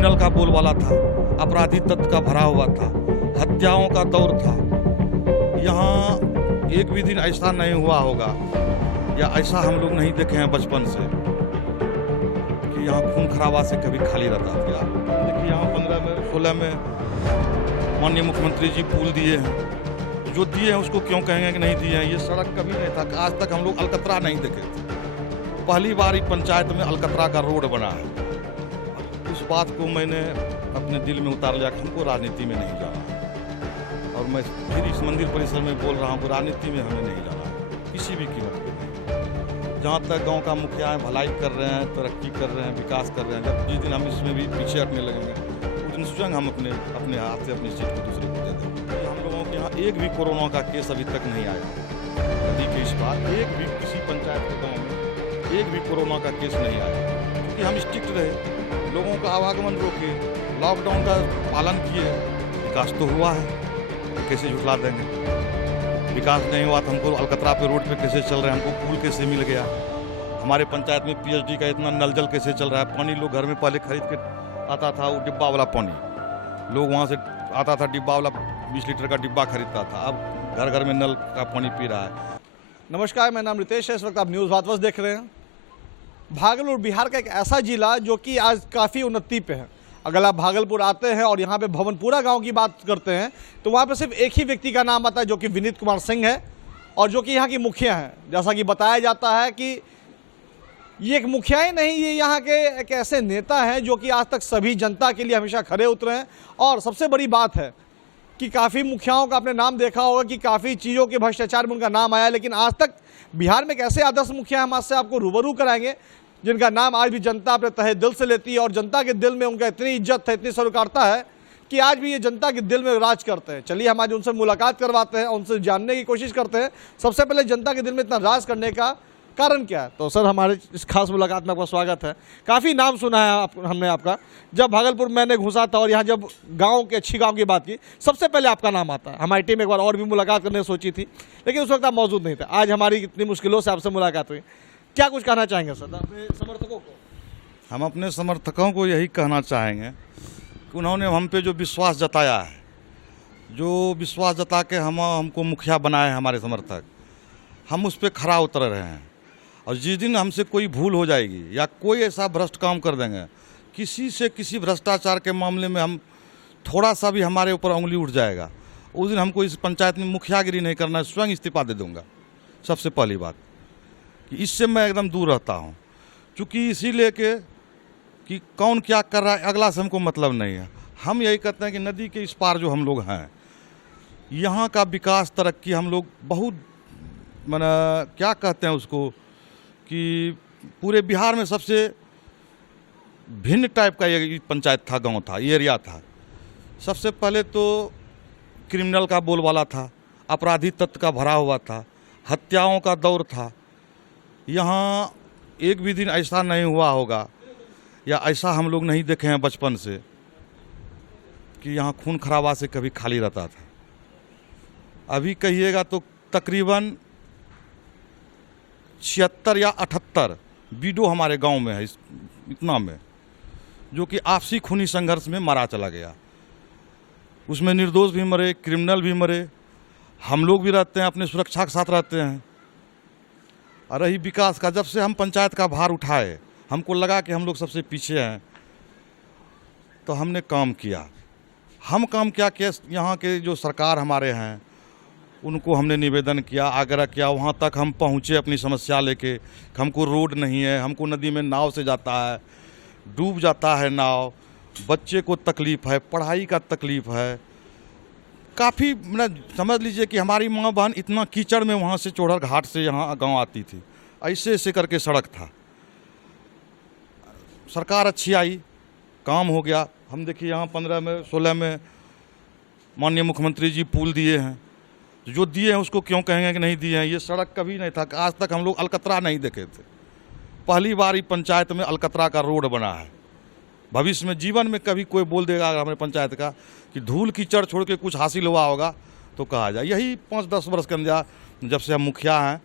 Criminal का बोलबाला था, अपराधी तत्व का भरा हुआ था, हत्याओं का दौर था। यहाँ एक भी दिन ऐसा नहीं हुआ होगा या ऐसा हम लोग नहीं देखे हैं बचपन से कि यहाँ खून खराबा से कभी खाली रहता था। देखिए यहाँ 15 में 16 में माननीय मुख्यमंत्री जी पुल दिए हैं, जो दिए हैं उसको क्यों कहेंगे कि नहीं दिए हैं। ये सड़क कभी नहीं था, आज तक हम लोग अलकतरा नहीं देखे थे। पहली बार ही पंचायत में अलकतरा का रोड बना है। उस बात को मैंने अपने दिल में उतार लिया कि हमको राजनीति में नहीं जाना, और मैं फिर इस मंदिर परिसर में बोल रहा हूँ कि राजनीति में हमें नहीं जाना किसी भी कीमत पर नहीं। जहाँ तक गांव का मुखिया है, भलाई कर रहे हैं, तरक्की कर रहे हैं, विकास कर रहे हैं, जब जिस दिन हम इसमें भी पीछे हटने लगेंगे उस दिन स्वयं हम अपने हाथ से अपनी सीट को दूसरे को दे देंगे। हम लोगों के यहाँ एक भी कोरोना का केस अभी तक नहीं आया। नदी के इस बार एक भी किसी पंचायत के गाँव में एक भी कोरोना का केस नहीं आया, क्योंकि हम स्ट्रिक्ट रहे, लोगों का आवागमन रोके, लॉकडाउन का पालन किए। विकास तो हुआ है, कैसे झुठला देंगे। विकास नहीं हुआ तो हमको अलकतरा पे रोड पे कैसे चल रहे हैं, हमको पुल कैसे मिल गया, हमारे पंचायत में पीएचडी का इतना नल जल कैसे चल रहा है। पानी लोग घर में पहले खरीद के आता था, वो डिब्बा वाला पानी लोग वहाँ से आता था, डिब्बा वाला 20 लीटर का डिब्बा खरीदता था, अब घर घर में नल का पानी पी रहा है। नमस्कार, मेरा नाम रितेश है। इस वक्त आप न्यूज़ भारतवर्ष देख रहे हैं। भागलपुर बिहार का एक ऐसा जिला जो कि आज काफ़ी उन्नति पे है। अगर आप भागलपुर आते हैं और यहाँ पे भवनपुरा गांव की बात करते हैं तो वहाँ पे सिर्फ एक ही व्यक्ति का नाम आता है, जो कि विनीत कुमार सिंह है, और जो कि यहाँ की मुखिया हैं। जैसा कि बताया जाता है कि ये एक मुखिया ही नहीं, ये यहाँ के एक ऐसे नेता हैं जो कि आज तक सभी जनता के लिए हमेशा खड़े उतरे हैं। और सबसे बड़ी बात है कि काफ़ी मुखियाओं का आपने नाम देखा होगा कि काफ़ी चीज़ों के भ्रष्टाचार में उनका नाम आया, लेकिन आज तक बिहार में एक ऐसे आदर्श मुखिया हम आज से आपको रूबरू कराएंगे जिनका नाम आज भी जनता अपने तहे दिल से लेती है, और जनता के दिल में उनका इतनी इज्जत है, इतनी स्वीकारता है कि आज भी ये जनता के दिल में राज करते हैं। चलिए हम आज उनसे मुलाकात करवाते हैं, उनसे जानने की कोशिश करते हैं सबसे पहले जनता के दिल में इतना राज करने का कारण क्या है। तो सर, हमारे इस खास मुलाकात में आपका स्वागत है। काफ़ी नाम सुना है हमने आपका। जब भागलपुर मैंने घुसा था और यहाँ जब गांव के अच्छी गांव की बात की, सबसे पहले आपका नाम आता है। हमारी टीम एक बार और भी मुलाकात करने सोची थी, लेकिन उस वक्त आप मौजूद नहीं थे। आज हमारी इतनी मुश्किलों से आपसे मुलाकात हुई, क्या कुछ कहना चाहेंगे सर अपने समर्थकों को? हम अपने समर्थकों को यही कहना चाहेंगे कि उन्होंने हम पे जो विश्वास जताया है, जो विश्वास जता के हमको मुखिया बनाए हमारे समर्थक, हम उस पर खरा उतर रहे हैं। और जिस दिन हमसे कोई भूल हो जाएगी या कोई ऐसा भ्रष्ट काम कर देंगे, किसी से किसी भ्रष्टाचार के मामले में हम थोड़ा सा भी हमारे ऊपर उंगली उठ जाएगा, उस दिन हमको इस पंचायत में मुखियागिरी नहीं करना है, स्वयं इस्तीफा दे दूंगा। सबसे पहली बात कि इससे मैं एकदम दूर रहता हूँ, क्योंकि इसीलिए कि कौन क्या कर रहा है अगला से हमको मतलब नहीं है। हम यही कहते हैं कि नदी के इस पार जो हम लोग हैं, यहाँ का विकास तरक्की हम लोग बहुत क्या कहते हैं उसको कि पूरे बिहार में सबसे भिन्न टाइप का ये पंचायत था, गांव था, ये एरिया था। सबसे पहले तो क्रिमिनल का बोलबाला था, अपराधी तत्व का भरा हुआ था, हत्याओं का दौर था। यहाँ एक भी दिन ऐसा नहीं हुआ होगा या ऐसा हम लोग नहीं देखे हैं बचपन से कि यहाँ खून खराबा से कभी खाली रहता था। अभी कहिएगा तो तकरीबन 76 या 78 बीडो हमारे गांव में है, इतना में, जो कि आपसी खूनी संघर्ष में मारा चला गया। उसमें निर्दोष भी मरे, क्रिमिनल भी मरे, हम लोग भी रहते हैं, अपने सुरक्षा के साथ रहते हैं। और रही विकास का, जब से हम पंचायत का भार उठाए, हमको लगा कि हम लोग सबसे पीछे हैं, तो हमने काम किया। हम काम क्या किया, यहाँ के जो सरकार हमारे हैं उनको हमने निवेदन किया, आग्रह किया, वहाँ तक हम पहुँचे अपनी समस्या लेके। हमको रोड नहीं है, हमको नदी में नाव से जाता है, डूब जाता है नाव, बच्चे को तकलीफ़ है, पढ़ाई का तकलीफ़ है, काफ़ी समझ लीजिए कि हमारी माँ बहन इतना कीचड़ में वहाँ से चौड़र घाट से यहाँ गांव आती थी, ऐसे ऐसे करके सड़क था। सरकार अच्छी आई, काम हो गया। हम देखिए यहाँ 15 में 16 में माननीय मुख्यमंत्री जी पुल दिए हैं, जो दिए हैं उसको क्यों कहेंगे कि नहीं दिए हैं। ये सड़क कभी नहीं था, आज तक हम लोग अलकतरा नहीं देखे थे। पहली बार ही पंचायत में अलकतरा का रोड बना है। भविष्य में जीवन में कभी कोई बोल देगा अगर हमारे पंचायत का कि धूल कीचड़ छोड़ के कुछ हासिल हुआ होगा तो कहा जाए। यही 5-10 वर्ष के अंदर जब से हम मुखिया हैं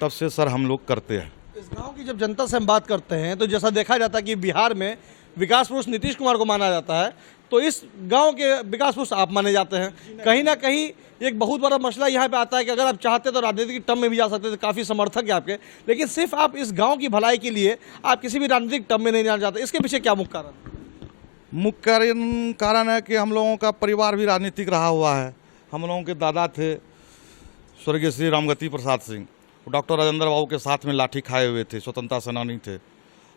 तब से सर हम लोग करते हैं। इस गांव की जब जनता से हम बात करते हैं तो जैसा देखा जाता है कि बिहार में विकास पुरुष नीतीश कुमार को माना जाता है, तो इस गांव के विकास पुरुष आप माने जाते हैं। कहीं ना कहीं एक बहुत बड़ा मसला यहाँ पे आता है कि अगर आप चाहते तो राजनीतिक टर्म में भी जा सकते थे, काफ़ी समर्थक है आपके, लेकिन सिर्फ आप इस गांव की भलाई के लिए आप किसी भी राजनीतिक टर्म में नहीं जाना चाहते। इसके पीछे क्या मुख्य कारण? मुख्य कारण है कि हम लोगों का परिवार भी राजनीतिक रहा हुआ है। हम लोगों के दादा थे स्वर्गीय श्री रामगति प्रसाद सिंह, डॉक्टर राजेंद्र बाबू के साथ में लाठी खाए हुए थे, स्वतंत्रता सेनानी थे।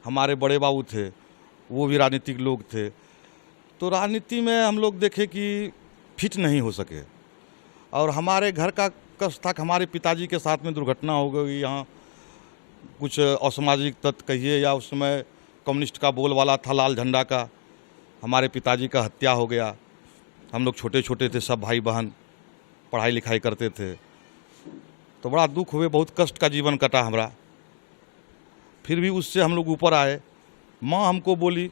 हमारे बड़े बाबू थे, वो भी राजनीतिक लोग थे। तो राजनीति में हम लोग देखे कि फिट नहीं हो सके, और हमारे घर का कष्ट था कि हमारे पिताजी के साथ में दुर्घटना हो गई। यहाँ कुछ असामाजिक तत्व कहिए या उस समय कम्युनिस्ट का बोलबाला था लाल झंडा का, हमारे पिताजी का हत्या हो गया। हम लोग छोटे छोटे थे, सब भाई बहन पढ़ाई लिखाई करते थे, तो बड़ा दुख हुए, बहुत कष्ट का जीवन कटा हमारा। फिर भी उससे हम लोग ऊपर आए। माँ हमको बोली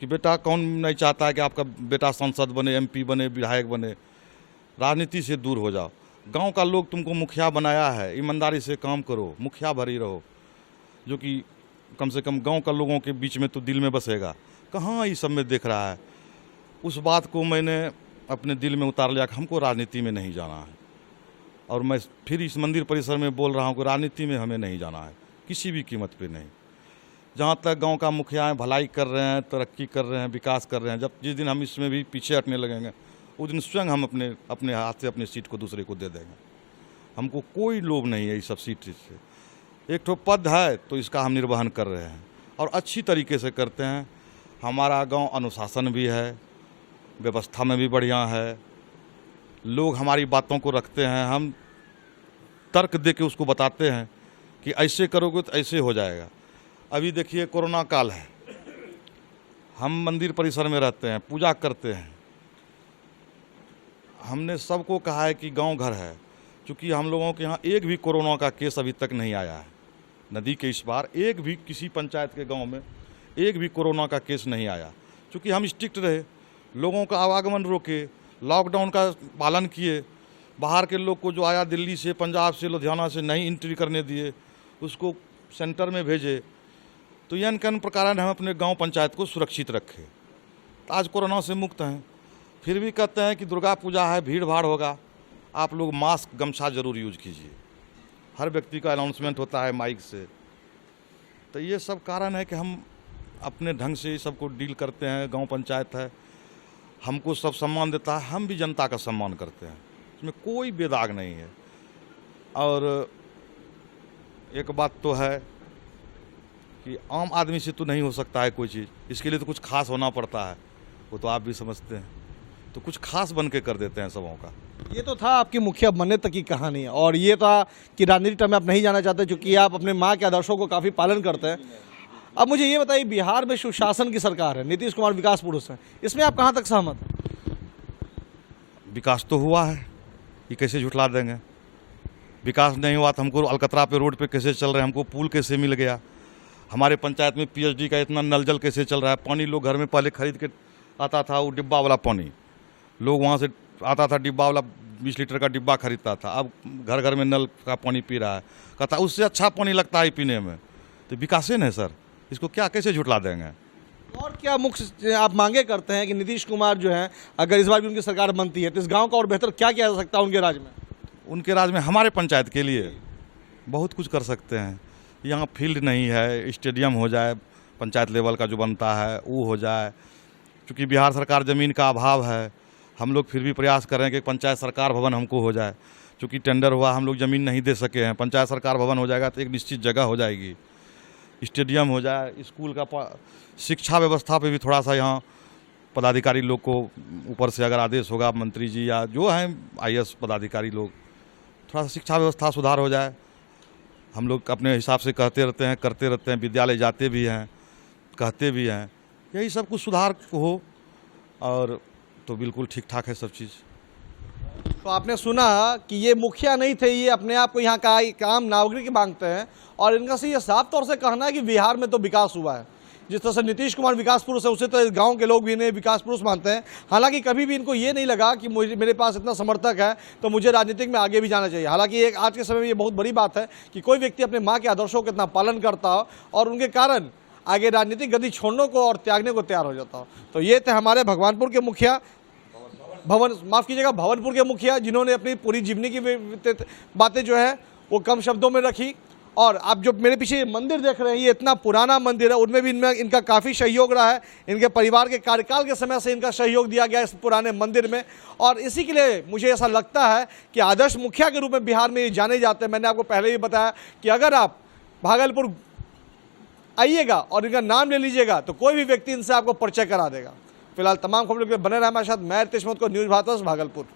कि बेटा, कौन नहीं चाहता है कि आपका बेटा सांसद बने, एमपी बने, विधायक बने, राजनीति से दूर हो जाओ। गांव का लोग तुमको मुखिया बनाया है, ईमानदारी से काम करो, मुखिया भरी रहो, जो कि कम से कम गांव का लोगों के बीच में तो दिल में बसेगा। कहाँ ये सब में देख रहा है। उस बात को मैंने अपने दिल में उतार लिया कि हमको राजनीति में नहीं जाना है, और मैं फिर इस मंदिर परिसर में बोल रहा हूँ कि राजनीति में हमें नहीं जाना है, किसी भी कीमत पे नहीं। जहाँ तक गांव का मुखिया भलाई कर रहे हैं, तरक्की कर रहे हैं, विकास कर रहे हैं, जब जिस दिन हम इसमें भी पीछे हटने लगेंगे, उस दिन स्वयं हम अपने हाथ से अपनी सीट को दूसरे को दे देंगे। हमको कोई लोभ नहीं है इस सब सीट से। एक ठो पद है तो इसका हम निर्वहन कर रहे हैं, और अच्छी तरीके से करते हैं। हमारा गांव अनुशासन भी है, व्यवस्था में भी बढ़िया है, लोग हमारी बातों को रखते हैं। हम तर्क दे के उसको बताते हैं कि ऐसे करोगे तो ऐसे हो जाएगा। अभी देखिए कोरोना काल है, हम मंदिर परिसर में रहते हैं, पूजा करते हैं। हमने सबको कहा है कि गांव घर है, क्योंकि हम लोगों के यहाँ एक भी कोरोना का केस अभी तक नहीं आया है। नदी के इस बार एक भी किसी पंचायत के गांव में एक भी कोरोना का केस नहीं आया, क्योंकि हम स्ट्रिक्ट रहे, लोगों का आवागमन रोके, लॉकडाउन का पालन किए। बाहर के लोग को जो आया दिल्ली से, पंजाब से, लुधियाना से नहीं एंट्री करने दिए, उसको सेंटर में भेजे। तो यह अन्य प्रकार हम अपने गांव पंचायत को सुरक्षित रखे। तो आज कोरोना से मुक्त हैं। फिर भी कहते हैं कि दुर्गा पूजा है, भीड़ भाड़ होगा, आप लोग मास्क गमछा जरूर यूज कीजिए। हर व्यक्ति का अनाउंसमेंट होता है माइक से। तो ये सब कारण है कि हम अपने ढंग से सबको डील करते हैं। गांव पंचायत है, हमको सब सम्मान देता है, हम भी जनता का सम्मान करते हैं, इसमें कोई बेदाग नहीं है। और एक बात तो है कि आम आदमी से तो नहीं हो सकता है कोई चीज़, इसके लिए तो कुछ खास होना पड़ता है, वो तो आप भी समझते हैं। तो कुछ खास बन के कर देते हैं सबों का। ये तो था आपकी मुखिया बनने तक की कहानी, और ये था कि राजनीति टर्म में आप नहीं जाना चाहते, क्योंकि आप अपने माँ के आदर्शों को काफ़ी पालन करते हैं। अब मुझे ये बताइए, बिहार में सुशासन की सरकार है, नीतीश कुमार विकास पुरुष हैं, इसमें आप कहाँ तक सहमत हैं? विकास तो हुआ है, ये कैसे झुठला देंगे। विकास नहीं हुआ तो हमको अलकतरा पे रोड पे कैसे चल रहे हैं, हमको पुल कैसे मिल गया, हमारे पंचायत में पीएचडी का इतना नल जल कैसे चल रहा है। पानी लोग घर में पहले खरीद के आता था, वो डिब्बा वाला पानी लोग वहाँ से आता था, डिब्बा वाला 20 लीटर का डिब्बा खरीदता था। अब घर घर में नल का पानी पी रहा है, कहता उससे अच्छा पानी लगता है पीने में। तो विकास है सर, इसको क्या कैसे झुठला देंगे। और क्या मुख्य आप मांगे करते हैं कि नीतीश कुमार जो है, अगर इस बार भी उनकी सरकार बनती है तो इस गांव का और बेहतर क्या किया जा सकता है उनके राज्य में? उनके राज्य में हमारे पंचायत के लिए बहुत कुछ कर सकते हैं। यहाँ फील्ड नहीं है, स्टेडियम हो जाए, पंचायत लेवल का जो बनता है वो हो जाए। क्योंकि बिहार सरकार ज़मीन का अभाव है, हम लोग फिर भी प्रयास कर रहे हैं कि पंचायत सरकार भवन हमको हो जाए। क्योंकि टेंडर हुआ, हम लोग ज़मीन नहीं दे सके हैं, पंचायत सरकार भवन हो जाएगा तो एक निश्चित जगह हो जाएगी, स्टेडियम हो जाए, स्कूल का शिक्षा व्यवस्था पे भी थोड़ा सा यहाँ पदाधिकारी लोग को ऊपर से अगर आदेश होगा, मंत्री जी या जो हैं IAS पदाधिकारी लोग, थोड़ा सा शिक्षा व्यवस्था सुधार हो जाए। हम लोग अपने हिसाब से कहते रहते हैं, करते रहते हैं, विद्यालय जाते भी हैं, कहते भी हैं, यही सब कुछ सुधार हो और तो बिल्कुल ठीक ठाक है सब चीज़। तो आपने सुना कि ये मुखिया नहीं थे, ये अपने आप को यहाँ का एक आम नागरिक मांगते हैं, और इनका से ये साफ तौर से कहना है कि बिहार में तो विकास हुआ है। जिस तरह से नीतीश कुमार विकास पुरुष है, उसे तो इस गांव के लोग भी इन्हें विकास पुरुष मानते हैं। हालांकि कभी भी इनको ये नहीं लगा कि मेरे पास इतना समर्थक है तो मुझे राजनीतिक में आगे भी जाना चाहिए। हालांकि एक आज के समय में ये बहुत बड़ी बात है कि कोई व्यक्ति अपने माँ के आदर्शों का इतना पालन करता हो और उनके कारण आगे राजनीतिक गति छोड़ने को और त्यागने को तैयार हो जाता हूँ। तो ये थे हमारे भगवानपुर के मुखिया, भवनपुर के मुखिया, जिन्होंने अपनी पूरी जीवनी की बातें जो है वो कम शब्दों में रखी। और आप जो मेरे पीछे मंदिर देख रहे हैं, ये इतना पुराना मंदिर है, उनमें भी इनका काफ़ी सहयोग रहा है। इनके परिवार के कार्यकाल के समय से इनका सहयोग दिया गया इस पुराने मंदिर में, और इसी के लिए मुझे ऐसा लगता है कि आदर्श मुखिया के रूप में बिहार में ये जाने जाते हैं। मैंने आपको पहले ही बताया कि अगर आप भागलपुर आइएगा और इनका नाम ले लीजिएगा तो कोई भी व्यक्ति इनसे आपको परिचय करा देगा। फिलहाल तमाम खबरों के लिए बने रहे हमारे साथ। मैं रितेश मोहत को, न्यूज़ भारतवर्ष, भागलपुर।